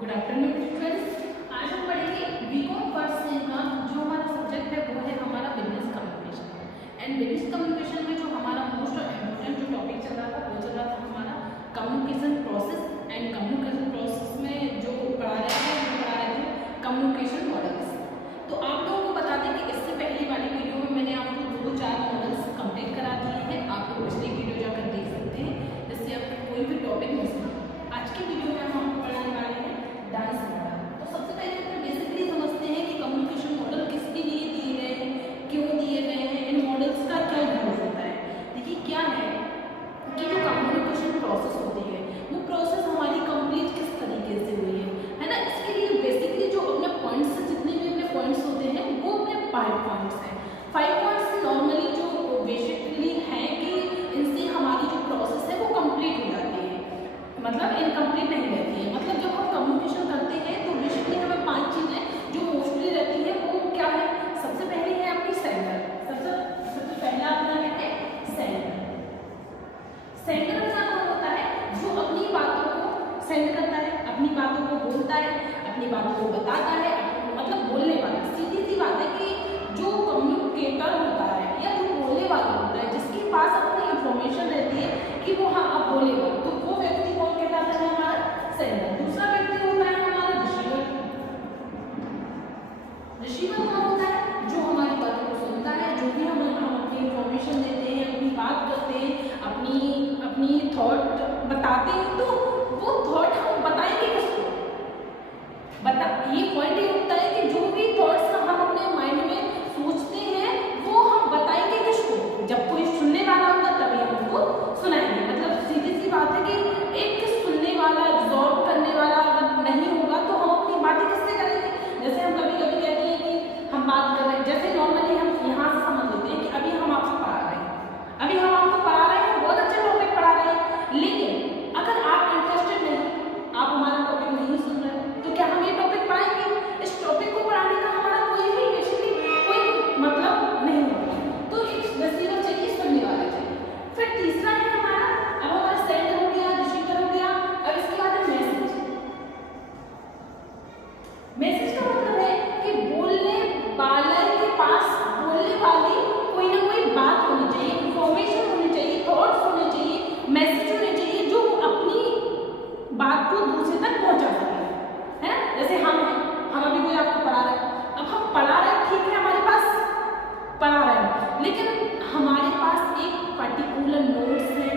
Good afternoon students. आज हम पढ़ेंगे बीकॉम फर्स्ट सेम का जो हमारा सब्जेक्ट है वो है हमारा business communication. And business communication में जो हमारा मोस्ट इम्पोर्टेंट जो टॉपिक चल रहा था वो चल रहा था हमारा communication process. And communication process में जो पढ़ा रहे थे कम्युनिकेशन मॉडल्स। तो आप लोगों को बता दें कि इससे पहले वाली वीडियो में मैंने आपको 2-4 मॉडल्स कंप्लीट करा दिए हैं। आप लोग पिछली वीडियो जाकर देख सकते हैं जिससे आपको कोई भी टॉपिक मिस ना हो। आज की वीडियो में हम आपको पढ़ाने वाले हैं डांस मॉडल। तो सबसे पहले हम बेसिकली समझते हैं कि कम्युनिकेशन मॉडल किसके लिए दिए गए हैं, क्यों दिए गए हैं, इन मॉडल्स का क्या यूज होता है। देखिए क्या है कि जो कम्युनिकेशन प्रोसेस होती है वो प्रोसेस हमारी कंप्लीट किस तरीके से हुई है ना। इसके लिए बेसिकली जो अपने पॉइंट्स जितने भी अपने पॉइंट्स होते हैं वो अपने 5 पॉइंट्स हैं। 5 पॉइंट्स नॉर्मली जो बेसिकली हैं कि इनसे हमारी जो प्रोसेस है वो कंप्लीट हो जाती है, मतलब इनकम्प्लीट नहीं रहती है। मतलब जब हम कम्युनिकेशन करते हैं तो बेसिकली हमें 5 चीज़ें जो मोस्टली रहती है वो क्या है। सबसे पहले है आपकी सेंडर। सबसे पहला अपना क्या है सेंडर। सेंडर का कौन होता है जो अपनी बातों को सेंड करता है, अपनी बातों को बोलता है, अपनी बातों को बताता है, मतलब बोलने वाला। सीधी सी बात है कि जो कम्युनिकेटर होता है या जो बोलने वाला होता है जिसके पास अपनी इंफॉर्मेशन रहती है कि वो हाँ अब बोलेगा, तो वो व्यक्ति कौन कहलाता है हमारा सेंडर। दूसरा व्यक्ति होता है हमारा रिसीवर। रिसीवर कौन होता है जो हमारी बातों को सुनता है, जो भी हम अपनी इंफॉर्मेशन देते हैं, अपनी बात करते हैं, अपनी थॉट बताते हैं, तो वो थॉट हम बताएंगे किसको। ये पॉइंट ये होता है कि जो भी थॉट्स हम अपने माइंड में सोचते हैं वो हम बताएंगे किसको। जब कोई सुनने वाला होगा तभी हम उसको सुनाएंगे। मतलब सीधी सी बात है कि एक सुनने वाला रिजॉल्व करने वाला अगर नहीं होगा तो हम अपनी बातें किससे करेंगे। जैसे हम कभी कभी कहते हैं कि हम बात कर रहे हैं, जैसे नॉर्मली हम यहाँ से समझ लेते हैं कि अभी हम आपको पढ़ा रहे हैं, अभी हम आपको पढ़ा रहे हैं, बहुत अच्छा टॉपिक पढ़ा रहे हैं, लेकिन अगर आप इंटरेस्टेड नहीं, आप हमारा टॉपिक नहीं सुन रहे तो क्या हम ये टॉपिक पढ़ाएंगे। इस टॉपिक को पढ़ाने का हमारा कोई भी बेसिकली कोई मतलब नहीं होगा। तो एक रिसीवर चाहिए, सुनने वाला चाहिए। फिर तीसरा है हमारा, अब हमारा सेंडर हो गया, रिसीवर हो गया, अब इसके बाद है मैसेज। मैसेज का मतलब है कि बोलने वाले के पास बोलने वाली कोई ना कोई बात होनी चाहिए, इंफॉर्मेशन होनी चाहिए, थॉट्स होने चाहिए, मैसेज होने चाहिए जो अपनी बात को दूसरे तक पहुंचा सके, है ना। जैसे हम अभी कोई आपको पढ़ा रहे हैं, अब हम पढ़ा रहे हैं, ठीक है, हमारे पास पढ़ा रहे हैं, लेकिन हमारे पास एक पर्टिकुलर नोट्स है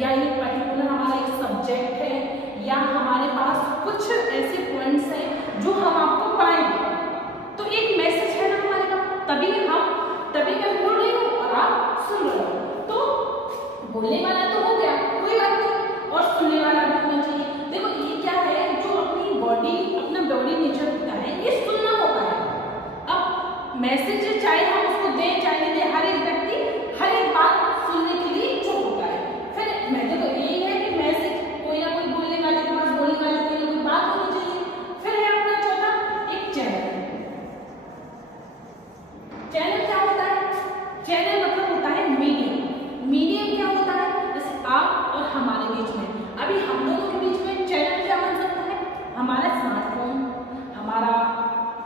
या एक पर्टिकुलर हमारा एक सब्जेक्ट है या हमारे पास कुछ ऐसे पॉइंट्स हैं जो हम आपको पढ़ाएंगे। तो एक मैसेज है ना हमारे पास, तभी मैं बोल रही हूँ और आप सुन रहे हो। तो बोलने वाला तो हो गया, कोई बात नहीं, और सुनने वाला भी होना चाहिए। देखो ये क्या है, जो अपना बॉडी नेचर होता है ये सुनना होता है। अब मैसेज चाहे हम उसको दें चाहे नहीं दें, हर एक व्यक्ति हर एक बात सुनने के लिए इच्छुक होता है। फिर मैं देखो यही है कि मैसेज कोई ना कोई बोलने वाले के पास बोलने वाली कोई ना कोई बात होनी चाहिए। फिर है अपना चौथा एक चैनल। चैनल क्या होता है, चैनल मतलब होता है मीडियम। मीडियम क्या होता है, जैसे आप और हमारे बीच में, अभी हम दोनों के बीच में चैनल क्या बन सकता है, हमारा स्मार्टफोन, हमारा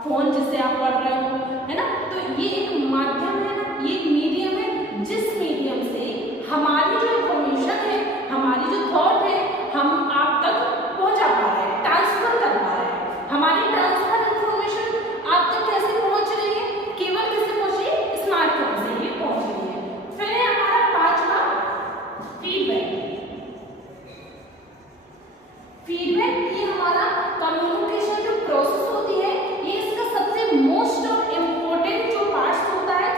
फोन जिससे आप पढ़ रहे हो, है ना। तो ये एक माध्यम है ना, ये एक मीडियम है जिस मीडियम से हमारी जो इंफॉर्मेशन है, हमारी जो थॉट है, हम आप तक पहुंचा पा रहे हैं, ट्रांसफर कर पा रहे हैं। हमारी ट्रांसफर इंफॉर्मेशन आप तक कैसे पहुंच रही है, केवल किससे पहुंच रही है, स्मार्टफोन से ही पहुंच रही है। फिर है हमारा 5वां फीडबैक। फीडबैक ये हमारा कम्युनिकेशन जो प्रोसेस होती है, ये इसका सबसे मोस्ट और इम्पोर्टेंट जो पार्ट होता है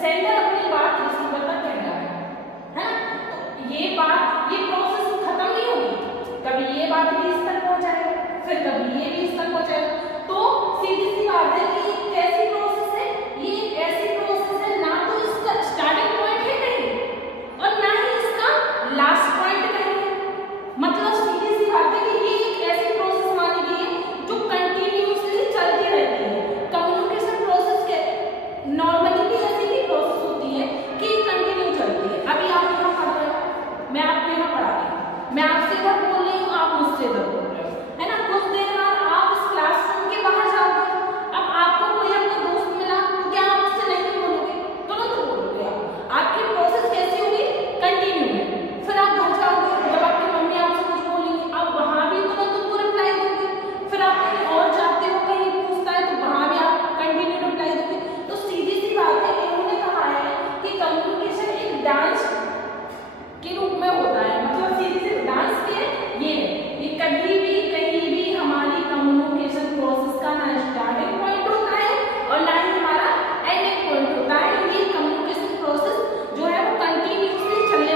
सेंडर अपनी बात रिसीवर तक कह रहा है ना। तो ये प्रोसेस खत्म नहीं होगी, कभी ये बात भी इस तक पहुंचाएगा, फिर कभी ये भी इस तक पहुंचाएगा।